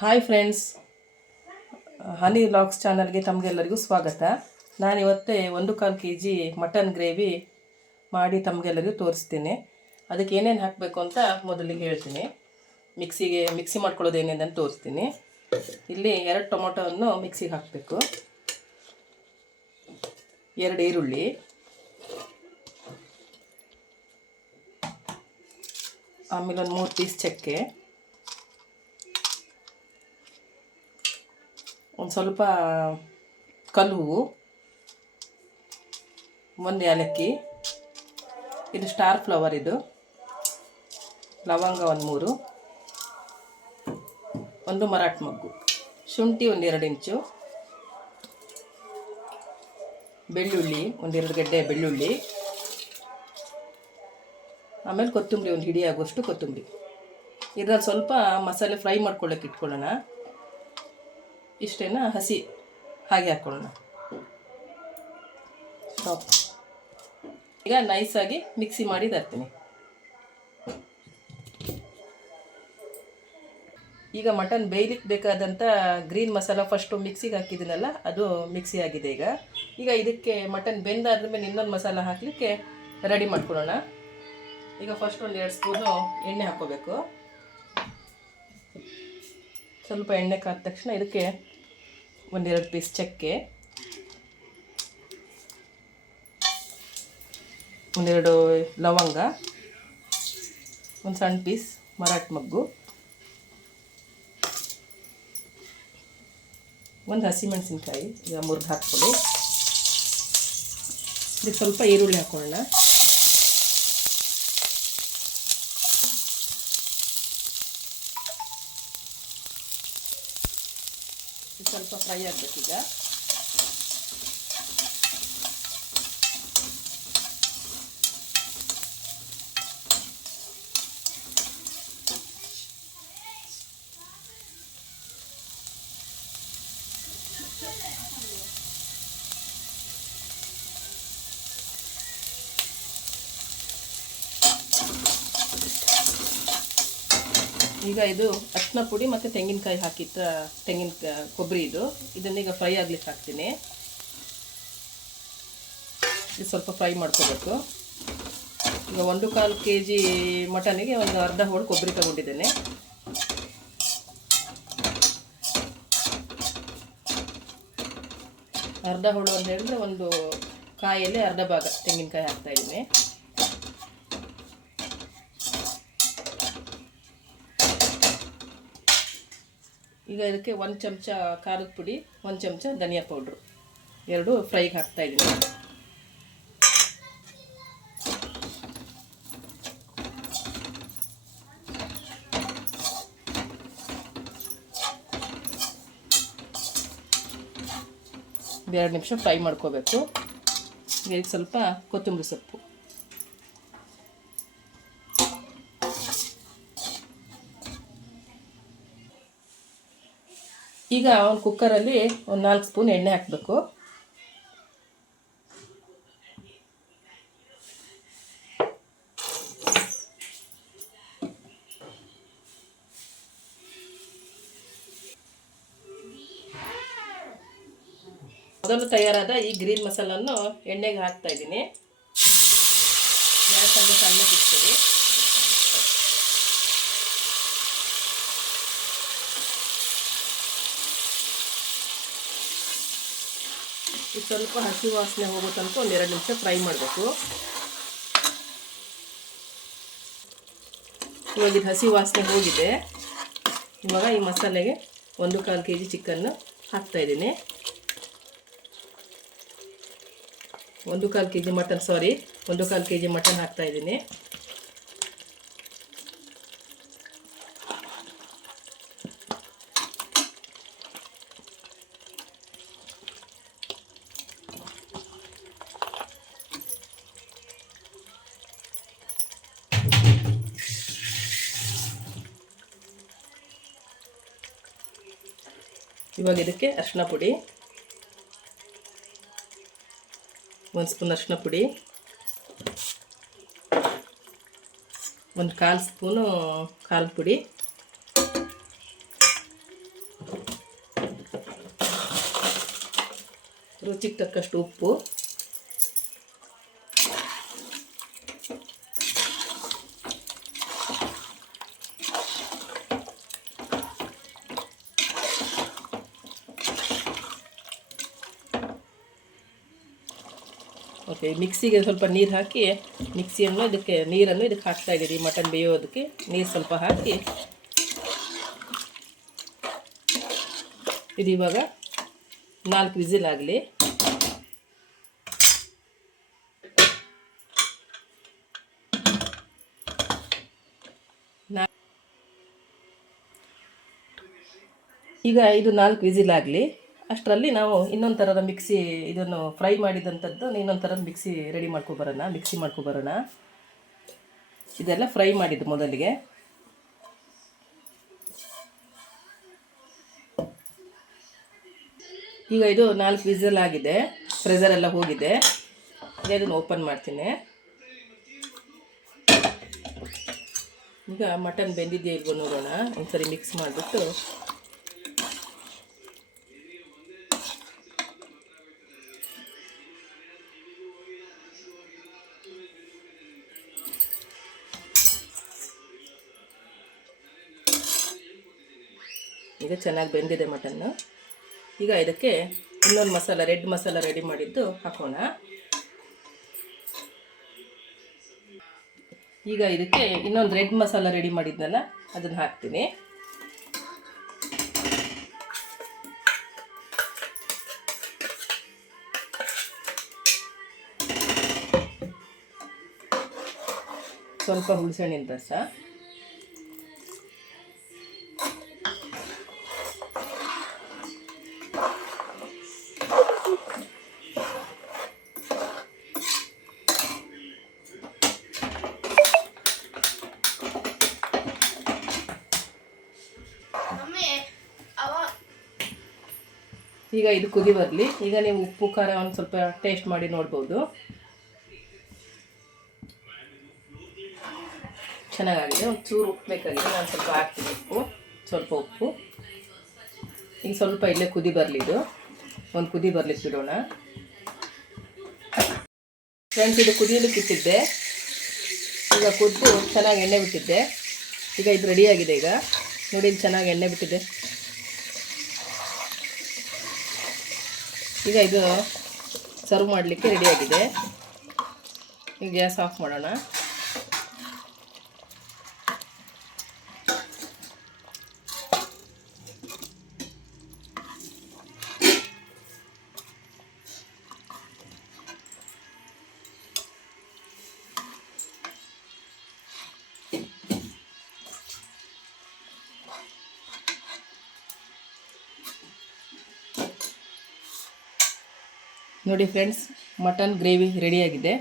Hi friends ಹನಿ LOX ಚಾನಲ್ಗೆ ತಮಗೆಲ್ಲರಿಗೂ ಸ್ವಾಗತ. ನಾನಿವತ್ತೇ ಒಂದು ಕಾಲು ಕೆ ಜಿ ಮಟನ್ ಗ್ರೇವಿ ಮಾಡಿ ತಮಗೆಲ್ಲರಿಗೂ ತೋರಿಸ್ತೀನಿ. ಅದಕ್ಕೆ ಏನೇನು ಹಾಕಬೇಕು ಅಂತ ಮೊದಲಿಗೆ ಹೇಳ್ತೀನಿ. ಮಿಕ್ಸಿಗೆ, ಮಿಕ್ಸಿ ಮಾಡ್ಕೊಳ್ಳೋದು ಏನೇನು ಅಂತ ತೋರಿಸ್ತೀನಿ. ಇಲ್ಲಿ ಎರಡು ಟೊಮೊಟೊವನ್ನು ಮಿಕ್ಸಿಗೆ ಹಾಕಬೇಕು. ಎರಡು ಈರುಳ್ಳಿ. ಆಮೇಲೆ ಒಂದು ಮೂರು ಪೀಸ್ ಚಕ್ಕೆ. ಒಂದು ಸ್ವಲ್ಪ ಕಲ್ಲು ಒಂದು ಏಲಕ್ಕಿ, ಇದು ಸ್ಟಾರ್ ಫ್ಲವರ್ ಇದು. ಲವಂಗ ಒಂದು ಮೂರು. ಒಂದು ಮರಾಟ್ ಮಗ್ಗು. ಶುಂಠಿ ಒಂದು ಎರಡು ಇಂಚು. ಬೆಳ್ಳುಳ್ಳಿ ಒಂದೆರಡು ಗಡ್ಡೆ ಬೆಳ್ಳುಳ್ಳಿ. ಆಮೇಲೆ ಕೊತ್ತಂಬರಿ ಒಂದು ಹಿಡಿಯಾಗುವಷ್ಟು ಕೊತ್ತಂಬರಿ. ಇದ್ರಲ್ಲಿ ಸ್ವಲ್ಪ ಮಸಾಲೆ ಫ್ರೈ ಮಾಡ್ಕೊಳ್ಳೋಕೆ ಇಟ್ಕೊಳ್ಳೋಣ. ಇಷ್ಟೇನ? ಹಸಿ. ಹಾಗೆ ಹಾಕ್ಕೊಳ್ಳೋಣ ಸ್ಟಾಪ್ ಈಗ ನೈಸಾಗಿ ಮಿಕ್ಸಿ ಮಾಡಿ ತರ್ತೀನಿ. ಈಗ ಮಟನ್ ಬೇಯ್ಲಿಕ್ಕೆ ಬೇಕಾದಂಥ ಗ್ರೀನ್ ಮಸಾಲ ಫಸ್ಟು ಮಿಕ್ಸಿಗೆ ಹಾಕಿದ್ದೀನಲ್ಲ, ಅದು ಮಿಕ್ಸಿ ಆಗಿದೆ ಈಗ. ಈಗ ಇದಕ್ಕೆ ಮಟನ್ ಬೆಂದಾದ ಮೇಲೆ ಇನ್ನೊಂದು ಮಸಾಲ ಹಾಕಲಿಕ್ಕೆ ರೆಡಿ ಮಾಡ್ಕೊಳ್ಳೋಣ. ಈಗ ಫಸ್ಟ್ ಒಂದು ಎರಡು ಸ್ಪೂನು ಎಣ್ಣೆ ಹಾಕ್ಕೋಬೇಕು. ಸ್ವಲ್ಪ ಎಣ್ಣೆ ಕಾದ ತಕ್ಷಣ ಇದಕ್ಕೆ ಒಂದೆರಡು ಪೀಸ್ ಚಕ್ಕೆ ಒಂದೆರಡು ಲವಂಗ. ಒಂದು ಸಣ್ಣ ಪೀಸ್ ಮರಾಠ ಮಗ್ಗು. ಒಂದು ಹಸಿಮೆಣಸಿನ್ಕಾಯಿ, ಈಗ ಮುರಿದು ಹಾಕ್ಕೊಳ್ಳಿ. ಇದಕ್ಕೆ ಸ್ವಲ್ಪ ಈರುಳ್ಳಿ ಹಾಕೊಳ್ಳೋಣ. ಸ್ವಲ್ಪ ಫ್ರೈ ಆಗಬೇಕೀಗ ಈಗ ಇದು ಅರ್ಶಿನ ಪುಡಿ ಮತ್ತು ತೆಂಗಿನಕಾಯಿ ಹಾಕಿದ್ದ ತೆಂಗಿನ ಕೊಬ್ಬರಿ ಇದು. ಇದನ್ನೀಗ ಫ್ರೈ ಆಗ್ಲಿಕ್ಕೆ ಹಾಕ್ತೀನಿ. ಇದು ಸ್ವಲ್ಪ ಫ್ರೈ ಮಾಡ್ಕೋಬೇಕು. ಈಗ ಒಂದು ಕಾಲು ಕೆ ಜಿ ಮಟನಿಗೆ ಒಂದು ಅರ್ಧ ಹೋಳು ಕೊಬ್ಬರಿ ತಗೊಂಡಿದ್ದೇನೆ. ಅರ್ಧ ಹೋಳು ಅಂತ ಹೇಳಿದ್ರೆ ಒಂದು ಕಾಯಲ್ಲಿ ಅರ್ಧ ಭಾಗ ತೆಂಗಿನಕಾಯಿ ಹಾಕ್ತಾ ಈಗ ಇದಕ್ಕೆ ಒಂದು ಚಮಚ ಖಾರದ ಪುಡಿ, ಒಂದು ಚಮಚ ಧನಿಯಾ ಪೌಡ್ರು. ಎರಡು ಫ್ರೈಗೆ ಹಾಕ್ತಾ ಇದ್ದೀನಿ ಎರಡು ನಿಮಿಷ ಫ್ರೈ ಮಾಡ್ಕೋಬೇಕು. ಇದಕ್ಕೆ ಸ್ವಲ್ಪ ಕೊತ್ತಂಬರಿ ಸೊಪ್ಪು. ಈಗ ಒಂದು ಕುಕ್ಕರಲ್ಲಿ ಒಂದು ನಾಲ್ಕು ಸ್ಪೂನ್ ಎಣ್ಣೆ ಹಾಕಬೇಕು. ಮೊದಲು ತಯಾರಾದ ಈ ಗ್ರೀನ್ ಮಸಾಲನ್ನು ಎಣ್ಣೆಗೆ ಹಾಕ್ತಾ ಇದ್ದೀನಿ. ಗ್ಯಾಸನ್ನು ಸಣ್ಣಕ್ಕಿಡ್ತೀವಿ ಇದು ಸ್ವಲ್ಪ ಹಸಿ ವಾಸನೆ ಹೋಗೋ ತನಕ ಒಂದು ಎರಡು ನಿಮಿಷ ಫ್ರೈ ಮಾಡಬೇಕು. ಇವಾಗ ಇದು ಹಸಿ ವಾಸನೆ ಹೋಗಿದೆ. ಇವಾಗ ಈ ಮಸಾಲೆಗೆ ಒಂದು ಕಾಲು ಕೆ ಜಿ ಚಿಕನ್ನು ಹಾಕ್ತಾಯಿದ್ದೀನಿ ಒಂದು ಕಾಲು ಕೆ ಜಿ ಮಟನ್ ಸಾರಿ ಒಂದು ಕಾಲು ಕೆ ಜಿ ಮಟನ್ ಹಾಕ್ತಾಯಿದ್ದೀನಿ ಇವಾಗ ಇದಕ್ಕೆ ಅರಿಶಿನ ಪುಡಿ. ಒಂದು ಸ್ಪೂನ್ ಅರಿಶಿನ ಪುಡಿ. ಒಂದು ಕಾಲು ಸ್ಪೂನು ಕಾಲು ಪುಡಿ. ರುಚಿಗೆ ತಕ್ಕಷ್ಟು ಉಪ್ಪು. ಓಕೆ ಮಿಕ್ಸಿಗೆ ಸ್ವಲ್ಪ ನೀರು ಹಾಕಿ ಮಿಕ್ಸಿಯನ್ನು ಇದಕ್ಕೆ ನೀರನ್ನು ಇದಕ್ಕೆ ಹಾಕ್ತಾ ಇದ್ದೀರಿ ಮಟನ್ ಬೇಯೋದಕ್ಕೆ. ನೀರು ಸ್ವಲ್ಪ ಹಾಕಿ. ಇದು ಇವಾಗ ನಾಲ್ಕು ವಿಸಿಲ್ ಆಗಲಿ. ಈಗ ಇದು ನಾಲ್ಕು ವಿಸಿಲ್ ಆಗಲಿ. ಅಷ್ಟರಲ್ಲಿ ನಾವು ಇನ್ನೊಂದು ಥರದ ಮಿಕ್ಸಿ ಇದನ್ನು ಫ್ರೈ ಮಾಡಿದಂಥದ್ದು ಇನ್ನೊಂದು ಥರದ ಮಿಕ್ಸಿ ರೆಡಿ ಮಾಡ್ಕೊಬರೋಣ ಮಿಕ್ಸಿ ಮಾಡ್ಕೊಬರೋಣ ಇದೆಲ್ಲ ಫ್ರೈ ಮಾಡಿದ್ದು ಮೊದಲಿಗೆ. ಈಗ ಇದು ನಾಲ್ಕು ವಿಸಲ್ ಆಗಿದೆ ಪ್ರೆಸರ್ ಎಲ್ಲ ಹೋಗಿದೆ. ಇದನ್ನು ಓಪನ್ ಮಾಡ್ತೀನಿ. ಈಗ ಮಟನ್ ಬೆಂದಿದೆಯಾ ಇಲ್ವೋ ನೋಡೋಣ, ಒಂದ್ಸರಿ ಮಿಕ್ಸ್ ಮಾಡಿಬಿಟ್ಟು. ಈಗ ಚೆನ್ನಾಗಿ ಬೆಂದಿದೆ ಮಟನ್ನು. ಈಗ ಇದಕ್ಕೆ ಇನ್ನೊಂದು ಮಸಾಲ, ರೆಡ್ ಮಸಾಲ ರೆಡಿ ಮಾಡಿದ್ದು ಹಾಕೋಣ. ಈಗ ಇದಕ್ಕೆ ಇನ್ನೊಂದು ರೆಡ್ ಮಸಾಲ ರೆಡಿ ಮಾಡಿದ್ನಲ್ಲ, ಅದನ್ನು ಹಾಕ್ತೀನಿ. ಸ್ವಲ್ಪ ಹುಣಸೆಹಣ್ಣಿನ ರಸ. ಈಗ ಇದು ಕುದಿ ಬರಲಿ. ಈಗ ನೀವು ಉಪ್ಪು, ಖಾರ ಒಂದು ಸ್ವಲ್ಪ ಟೇಸ್ಟ್ ಮಾಡಿ ನೋಡ್ಬೋದು. ಚೆನ್ನಾಗಾಗಿದೆ. ಒಂದು ಚೂರು ಉಪ್ಪು ಬೇಕಾಗಿದೆ. ನಾನು ಸ್ವಲ್ಪ ಹಾಕ್ತೀನಿ ಉಪ್ಪು. ಸ್ವಲ್ಪ ಉಪ್ಪು. ಈಗ ಸ್ವಲ್ಪ ಇಲ್ಲೇ ಕುದಿ ಬರಲಿ ಇದು. ಒಂದು ಕುದಿ ಬರಲಿ ಬಿಡೋಣ. ಫ್ರೆಂಡ್ಸ್ ಇದು ಕುದಿಯಲಿಕ್ಕೆ ಇಟ್ಟಿದ್ದೆ. ಈಗ ಕುದ್ದು ಚೆನ್ನಾಗಿ ಎಣ್ಣೆ ಬಿಟ್ಟಿದ್ದೆ. ಈಗ ಇದು ರೆಡಿಯಾಗಿದೆ ಈಗ. ನೋಡಿ ಚೆನ್ನಾಗಿ ಎಣ್ಣೆ ಬಿಟ್ಟಿದೆ. ಈಗ ಇದು ಸರ್ವ್ ಮಾಡಲಿಕ್ಕೆ ರೆಡಿಯಾಗಿದೆ ಈಗ ಗ್ಯಾಸ್ ಆಫ್ ಮಾಡೋಣ. ನೋಡಿ ಫ್ರೆಂಡ್ಸ್ ಮಟನ್ ಗ್ರೇವಿ ರೆಡಿಯಾಗಿದೆ